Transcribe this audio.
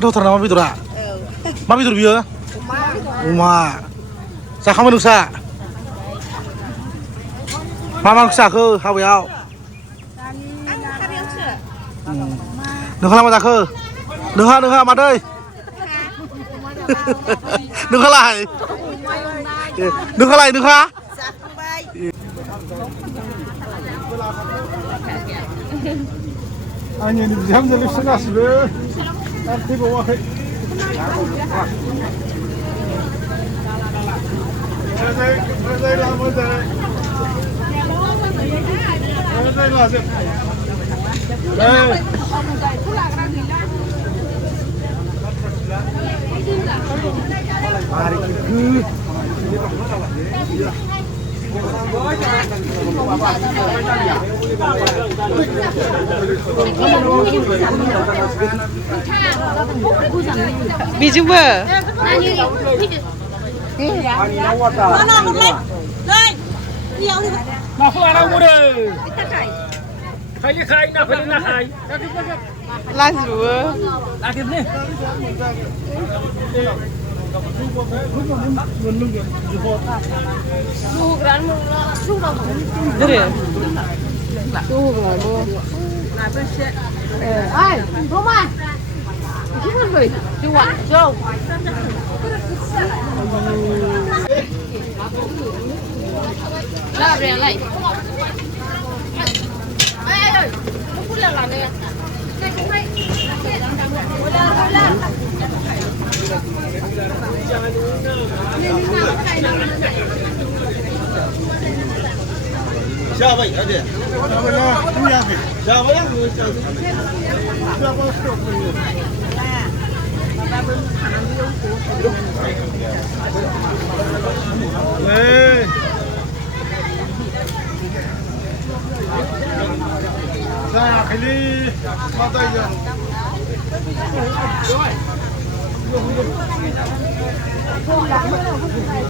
गोथावथार नामा बेदरा मा बेदर बियो अमा जाखांबाय नोंसा मा मा ओंख्रि जाखो हाबायाव नोंहालाय मा जाखो नोंहा मादै नोंहालाय नोंहा आंनि बिहामजोल'सो गासिबो आरो फैबावाखै Bijumba. Ai, Roma. Chào vậy ở đây. Chào vậy. Ra cái ly bao tay rồi.